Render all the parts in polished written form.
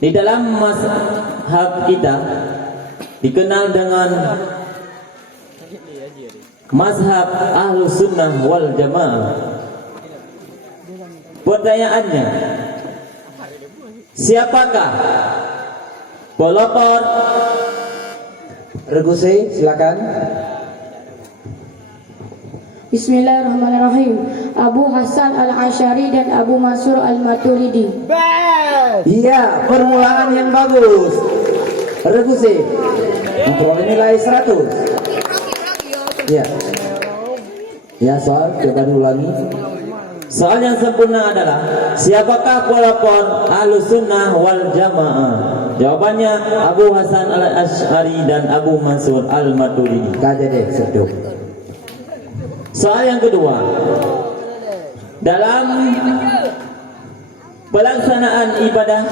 Di dalam mazhab kita dikenal dengan mazhab Ahlus Sunnah wal Jamaah. Pertanyaannya, siapakah pelopor? Regusi, silakan. Bismillahirrahmanirrahim. Abu Hasan Al-Asy'ari dan Abu Mansur Al-Maturidi. Iya, permulaan yang bagus. Regusi, memperoleh nilai 100. Iya. Ya, soal coba diulangi. Soal yang sempurna adalah siapakah pelopor Ahlus Sunnah wal Jamaah? Jawabannya Abu Hasan Al-Asy'ari dan Abu Mansur Al-Maturidi. Kaja deh, seduk. Soal yang kedua, dalam pelaksanaan ibadah.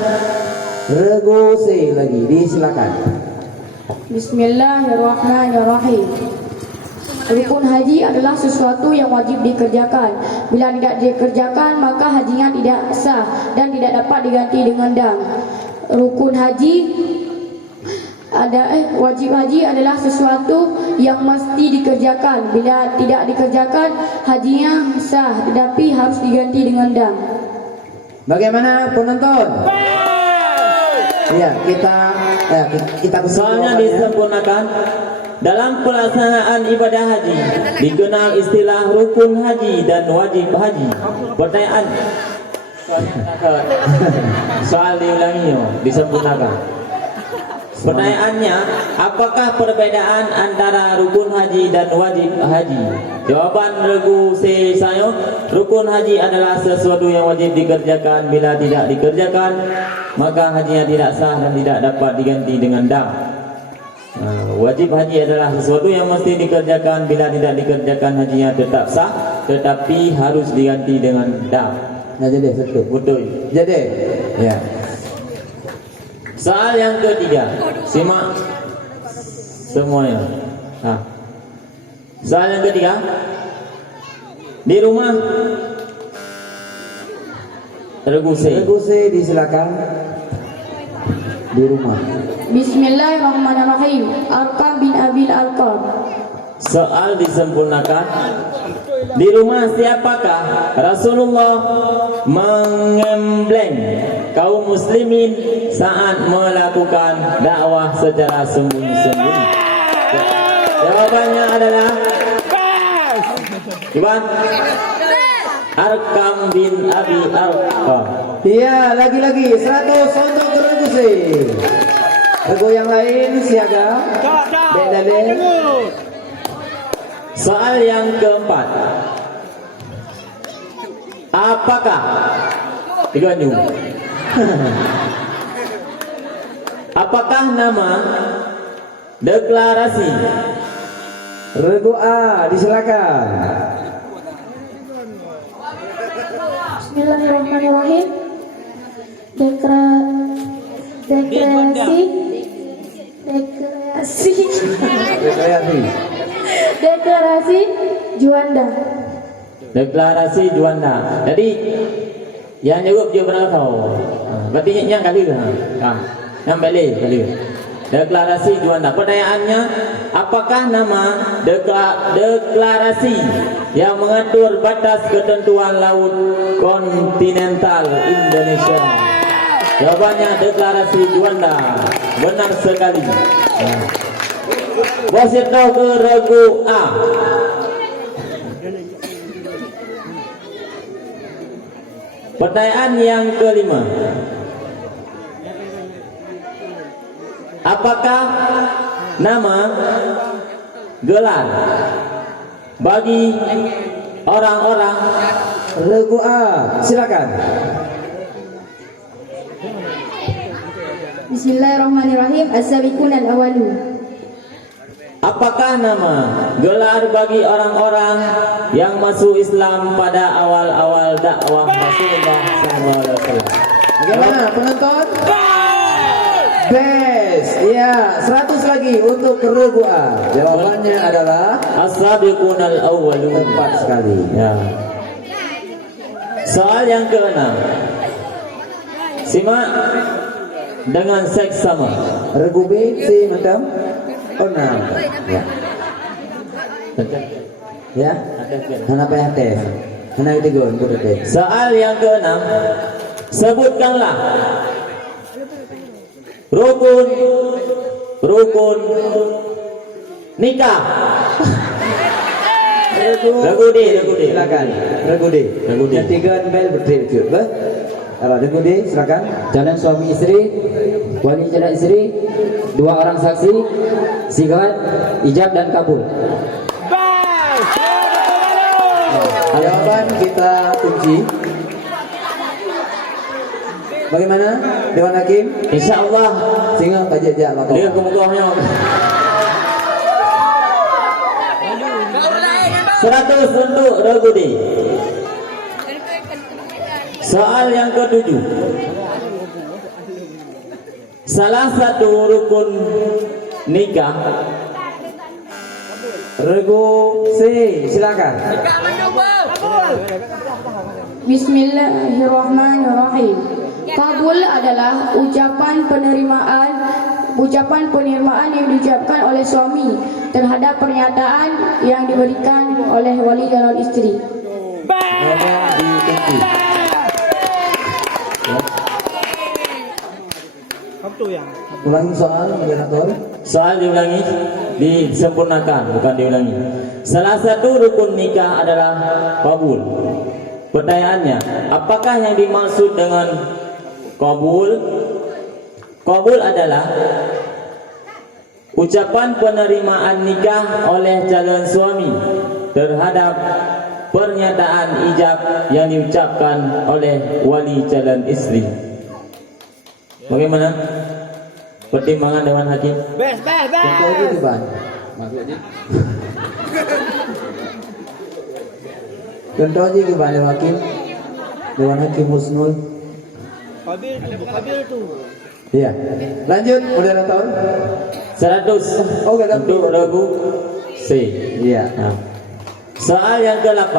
Regusi lagi, disilakan. Bismillahirrahmanirrahim. Rukun haji adalah sesuatu yang wajib dikerjakan. Bila tidak dikerjakan, maka hajinya tidak sah dan tidak dapat diganti dengan dam. Rukun haji wajib haji adalah sesuatu yang mesti dikerjakan. Bila tidak dikerjakan, hajinya sah tetapi harus diganti dengan dam. Bagaimana penonton? Iya, kita Soalnya disempurnakan. Dalam pelaksanaan ibadah haji dikenal istilah rukun haji dan wajib haji. Pertanyaan, soal diulangi, disempurnakan. Pertanyaannya, apakah perbedaan antara rukun haji dan wajib haji? Jawaban regu saya, rukun haji adalah sesuatu yang wajib dikerjakan. Bila tidak dikerjakan, maka hajinya tidak sah dan tidak dapat diganti dengan dam. Wajib haji adalah sesuatu yang mesti dikerjakan. Bila tidak dikerjakan, hajinya tetap sah tetapi harus diganti dengan dam. Nah, jadi betul. Jadi, ya. Soal yang ketiga, simak semuanya. Soal yang ketiga, di rumah. Regusi, disilakan. Di rumah. Bismillahirrahmanirrahim. Arqam bin Abil Arqam. Soal disempurnakan. Di rumah siapakah Rasulullah mengembleng kaum muslimin saat melakukan dakwah secara sembunyi-sembunyi? Jawabannya adalah Iwan Arqam bin Abi Arqam. Iya, lagi-lagi 100 untuk Regusi. Regu yang lain siaga. Beda deh. Soal yang keempat, apakah apakah nama deklarasi? Regu A, disilakan. Bismillahirrahmanirrahim. Deklarasi Juanda. Deklarasi Juanda. Jadi yang jawab dia berapa tahu? Berarti yang kali yang balik kali. Deklarasi Juanda. Pertanyaannya, apakah nama deklarasi yang mengatur batas ketentuan laut kontinental Indonesia? Jawabannya deklarasi Juanda. Benar sekali. Wasit tahu ke regu A. Pertanyaan yang kelima, apakah nama gelar bagi orang-orang? Regu A, silakan. Bismillahirrahmanirrahim. As-sabiqun al-awwalun. Apakah nama gelar bagi orang-orang yang masuk Islam pada awal-awal dakwah Rasulullah SAW? Bagaimana penonton? Best. Iya, 100 lagi untuk Regu A. Jawabannya adalah As-sabiqun al-awwalun. tepat sekali. Ya. Soal yang keenam, simak dengan seks sama. Regu B, C macam. Oh nah. Ya. Ya. Hana payah tes. Hana itu gon tes. Soal yang keenam, sebutkanlah rukun nikah. Regu D. Silakan. Regu D. Yang tiga bel berdiri. Regu D, silakan. Calon suami istri, wali calon istri, 2 orang saksi, sigat, ijab dan kabul. Jawaban kita kunci. Bagaimana Dewan Hakim? Insyaallah Sehingga pajak maka. dia kemukaannya 100 untuk Regu D. Soal yang ke-7. Salah satu rukun nikah. Regu C, silakan. Bismillahirrahmanirrahim. Kabul adalah ucapan penerimaan yang diucapkan oleh suami terhadap pernyataan yang diberikan oleh wali calon istri. Ulangi soal moderator. Soal diulangi, disempurnakan, bukan diulangi. Salah satu rukun nikah adalah kabul. Pertanyaannya, apakah yang dimaksud dengan kabul? Kabul adalah ucapan penerimaan nikah oleh calon suami terhadap pernyataan ijab yang diucapkan oleh wali calon istri. Bagaimana pertimbangan Dewan Hakim? Contoh aja di ban. Contoh aja di ban Dewan Hakim. Dewan Hakim Husnul. Kabil tu. Iya. Lanjut moderator. 100 Oh, enggak ada. untuk Regu C. Iya. Nah. Soal yang ke-8.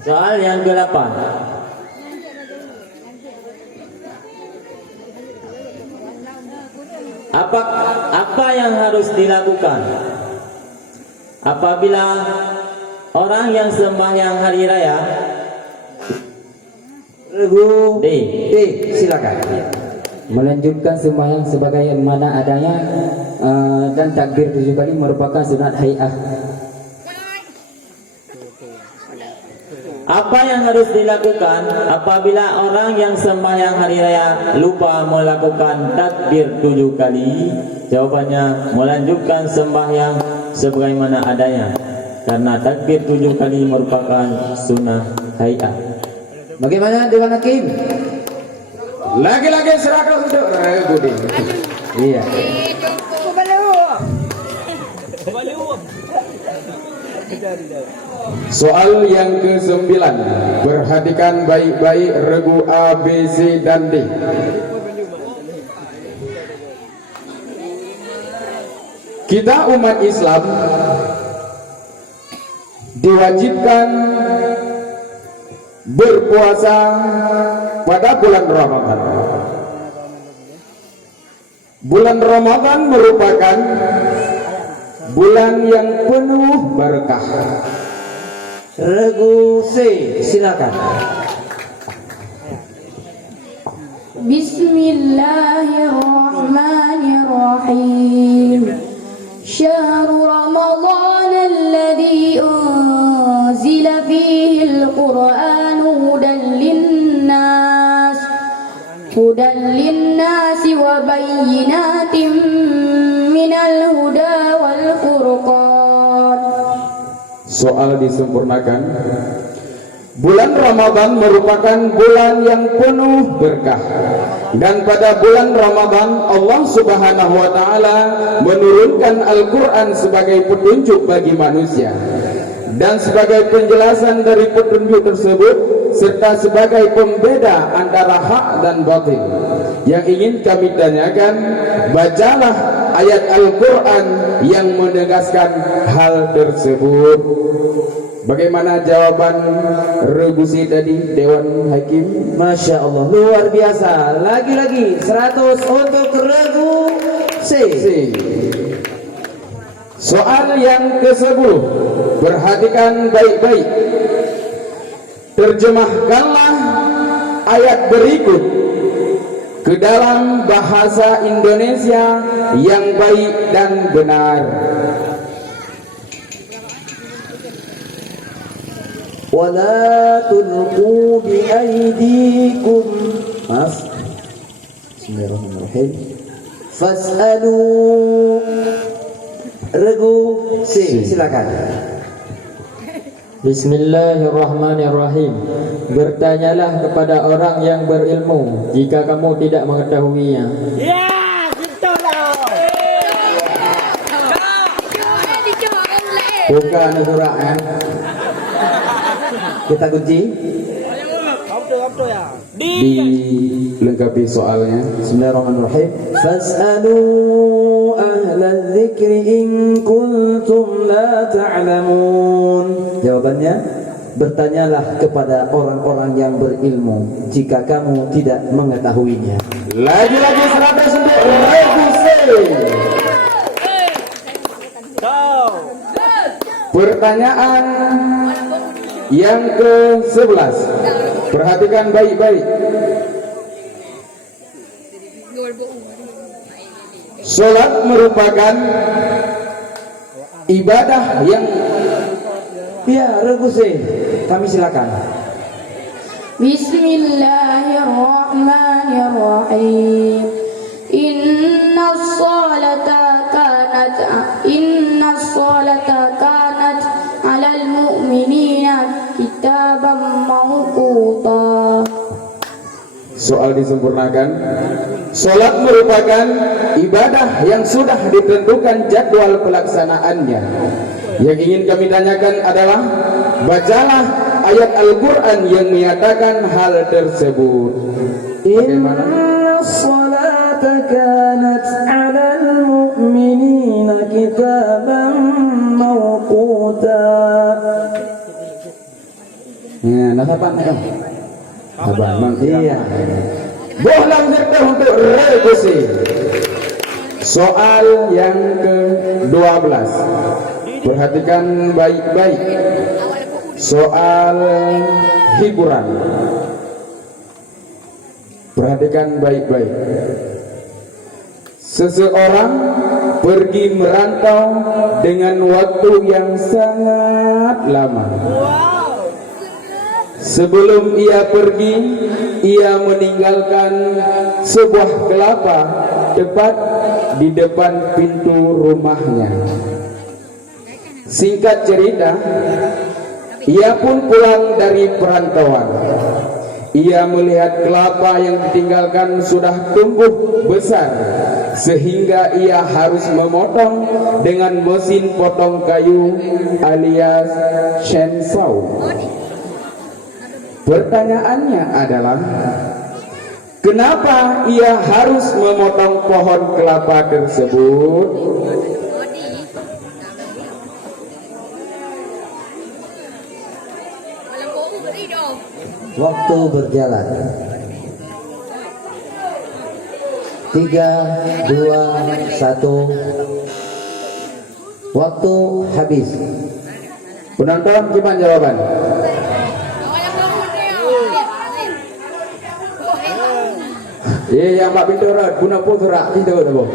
Soal yang ke-8. Apa yang harus dilakukan apabila orang yang sembahyang hari raya? Regu D. D, silakan. Melanjutkan sembahyang sebagai mana adanya dan takbir 7 kali merupakan sunat hayah. Apa yang harus dilakukan apabila orang yang sembahyang hari raya lupa melakukan takbir 7 kali? Jawabannya, melanjutkan sembahyang sebagaimana adanya, karena takbir 7 kali merupakan sunnah hayat. Bagaimana Dewan Hakim? Lagi-lagi 100 untuk Regu D. Iya. Soal yang ke-9, perhatikan baik-baik regu A, B, C, dan D. Kita umat Islam diwajibkan berpuasa pada bulan Ramadan. Bulan Ramadan merupakan bulan yang penuh berkah. Regu C, silakan. Bismillahirrahmanirrahim. Syahrul Ramadan alladzi unzila fihi al-Qur'an hudan linnas wa bayyinatin minal huda wal furqan. Soal disempurnakan. Bulan Ramadan merupakan bulan yang penuh berkah, dan pada bulan Ramadan Allah Subhanahu wa taala menurunkan Al-Qur'an sebagai petunjuk bagi manusia. Dan sebagai penjelasan dari petunjuk tersebut serta sebagai pembeda antara hak dan batil. Yang ingin kami tanyakan, bacalah ayat Al-Quran yang menegaskan hal tersebut. Bagaimana jawaban Regusi tadi, Dewan Hakim? Masya Allah, luar biasa. Lagi-lagi 100 untuk Regu C. Soal yang ke-10, perhatikan baik-baik. Terjemahkanlah ayat berikut ke dalam bahasa Indonesia yang baik dan benar. Wala tulqu bi aydikum. Mas. Bismillahirrahmanirrahim. Fas'alu. Regu C, silakan. Bismillahirrahmanirrahim. Bertanyalah kepada orang yang berilmu jika kamu tidak mengetahuinya. Bukan surah Kita kunci. dilengkapi soalnya. Bismillahirrahmanirrahim. Fas'alu ahla dzikri in kuntum la ta'lamun. Jawabannya, bertanyalah kepada orang-orang yang berilmu jika kamu tidak mengetahuinya. Lagi-lagi 100 untuk Regu C. Pertanyaan yang ke-11. Perhatikan baik-baik. Salat merupakan ibadah yang Ya, Regu C, kami silakan. Bismillahirrahmanirrahim. Innas salata kanat 'alal mu'minina kitaban mawquta. soal disempurnakan. Salat merupakan ibadah yang sudah ditentukan jadwal pelaksanaannya. Yang ingin kami tanyakan adalah, bacalah ayat Al-Quran yang menyatakan hal tersebut. Bagaimana? Inna salata kanat 'alal mu'minina kitaban mawquta. Nah, nasapan kan? Abang, Iya. bohlam zikr untuk Regusi. Soal yang ke-12. Perhatikan baik-baik. Soal hiburan. Perhatikan baik-baik. Seseorang pergi merantau dengan waktu yang sangat lama. Sebelum ia pergi, ia meninggalkan sebuah kelapa tepat di depan pintu rumahnya. Singkat cerita, ia pun pulang dari perantauan. Ia melihat kelapa yang ditinggalkan sudah tumbuh besar, sehingga ia harus memotong dengan mesin potong kayu alias chainsaw. Pertanyaannya adalah, kenapa ia harus memotong pohon kelapa tersebut? Waktu berjalan. 3, 2, 1. Waktu habis. Penonton, gimana jawaban? Yang Pak Bintorat, guna putra itu ada boh.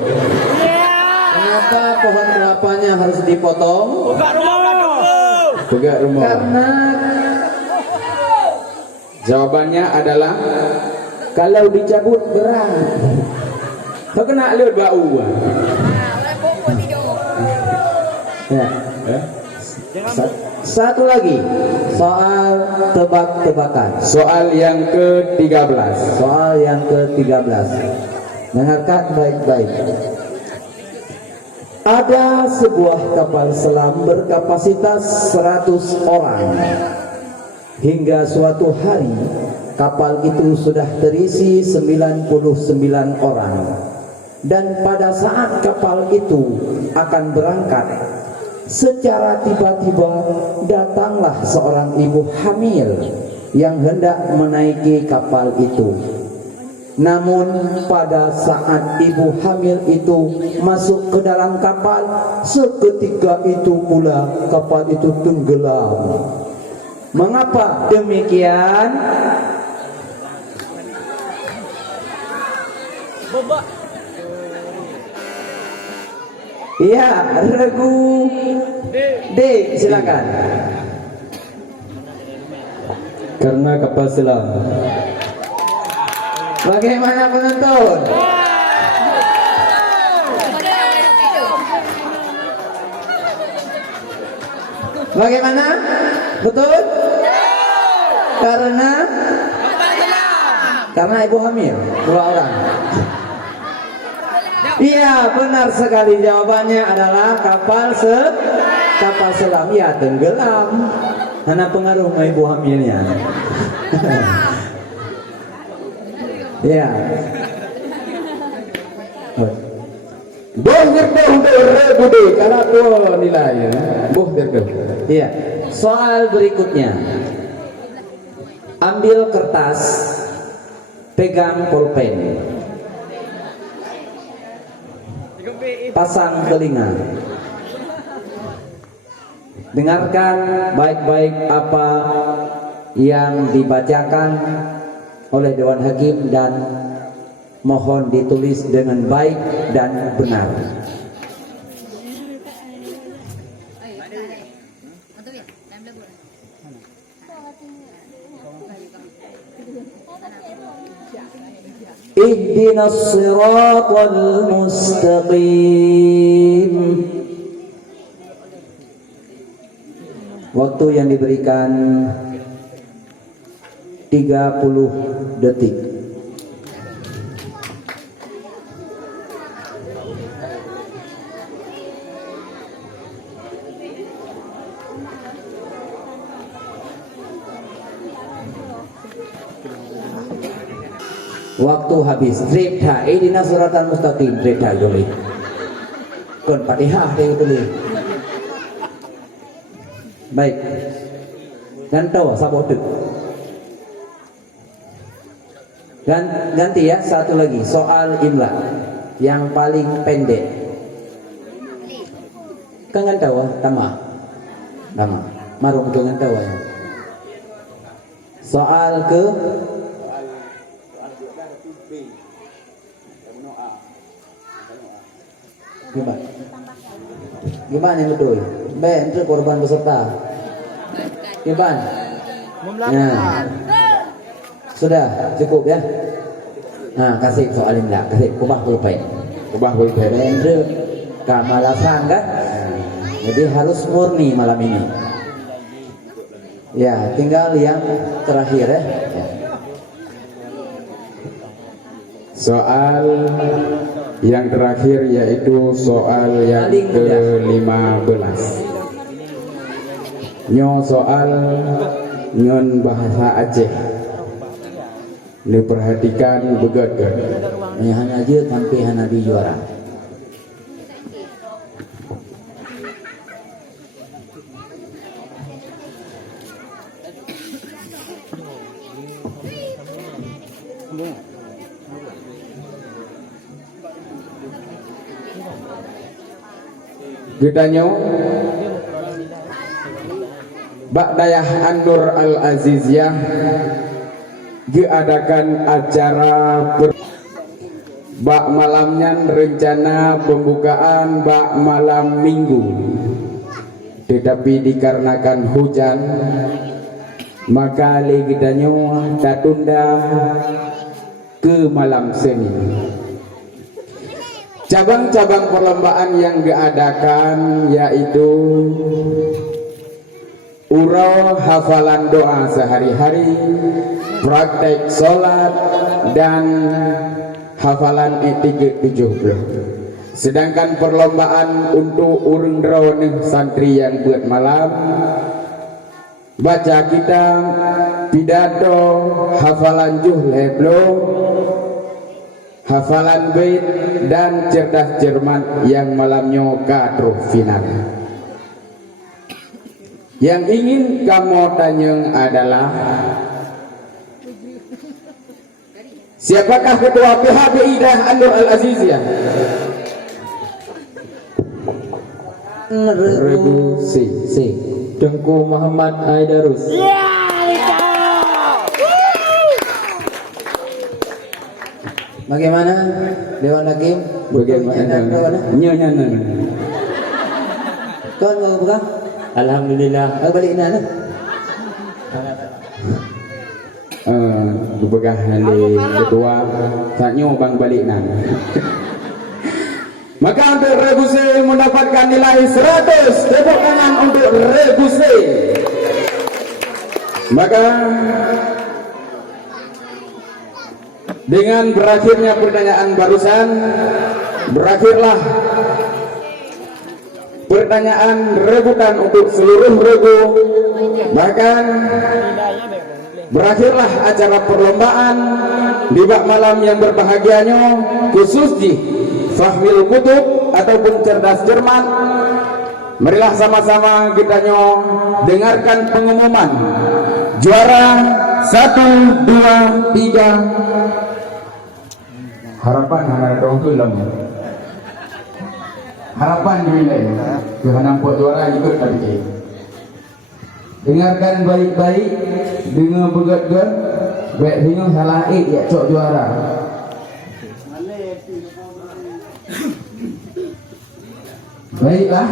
Kenapa pohon kelapanya harus dipotong? Tegak rumah. Karena Jawabannya adalah, kalau dicabut berat. Kau kena lihat bau. ya. Satu lagi, soal tebak-tebakan. Soal yang ke-13. Soal yang ke-13. Dengarkan baik-baik. Ada sebuah kapal selam berkapasitas 100 orang. Hingga suatu hari, kapal itu sudah terisi 99 orang. Dan pada saat kapal itu akan berangkat, secara tiba-tiba datanglah seorang ibu hamil yang hendak menaiki kapal itu. Namun pada saat ibu hamil itu masuk ke dalam kapal, seketika itu pula kapal itu tenggelam. Mengapa demikian? Iya, regu D, silakan. Karena kapal selam. Bagaimana penonton? Bagaimana? Betul? Karena ibu hamil 2 orang. Iya, benar sekali, jawabannya adalah kapal selam. Ya, tenggelam. Karena pengaruh ibu hamilnya. Ya. Boh bude karena tuh nilai ya. Boh Iya. Soal berikutnya. Ambil kertas, pegang pulpen, pasang telinga, dengarkan baik-baik apa yang dibacakan oleh Dewan Hakim dan mohon ditulis dengan baik dan benar. Ihdinas siratal mustaqim. Waktu yang diberikan 30 detik. Waktu habis. Tripta idina suratan mustaqim. Tripta joli kon Fatihah deh itu. Baik. Ganto sabotek. Ganti ya, satu lagi soal imla yang paling pendek. Kangen tawa tama marung kangen tawa ya. Soal ke gimana yang betul? Itu korban peserta. Gimana? Nah, sudah cukup ya. Nah, kasih soal imla, kasih kubah pulpen. Itu kamalasan kan? Jadi harus murni malam ini. Ya, tinggal yang terakhir ya. Soal yang terakhir yaitu soal yang ke-15. Nyo soal nyon bahasa Aceh. Diperhatikan begat-begat. Hanya aja sampai hanabi juara. Gedanyo Bak Dayah An-Nur Al-Aziziyah diadakan acara bak malamnya rencana pembukaan bak malam minggu, tetapi dikarenakan hujan maka gedanyo tertunda ke malam Senin. Cabang-cabang perlombaan yang diadakan yaitu urau hafalan doa sehari-hari, praktek sholat, dan hafalan etik 70. Sedangkan perlombaan untuk urung drawon santri yang buat malam, baca kitab, pidato, hafalan juh leblo, hafalan bait dan cerdas cermat yang malamnya kadro final. Yang ingin kamu tanya adalah siapakah ketua PHBI Daerah Andur Al-Aziziyah? Regu C. Tengku Muhammad Aidarus. Bagaimana Dewan Hakim? Bagaimana? Nyonya. Kau nggak pegang? Alhamdulillah. Aku balik nana. Beberapa hari ketua taknya bang balik nang. Maka untuk Regu C mendapatkan nilai 100. Tepuk tangan untuk Regu C. Maka dengan berakhirnya pertanyaan barusan, berakhirlah pertanyaan rebutan untuk seluruh regu. Bahkan berakhirlah acara perlombaan di bak malam yang berbahagianya, khusus di Fahmil Kutub ataupun cerdas cermat. Marilah sama-sama kita dengarkan pengumuman juara 1, 2, 3. Harapan anak dong film. Harapan juga Tuhan nampak juara ikut tadi. Dengarkan baik-baik, dengar begat-begat, baik dengar salah ya cok juara. Baiklah.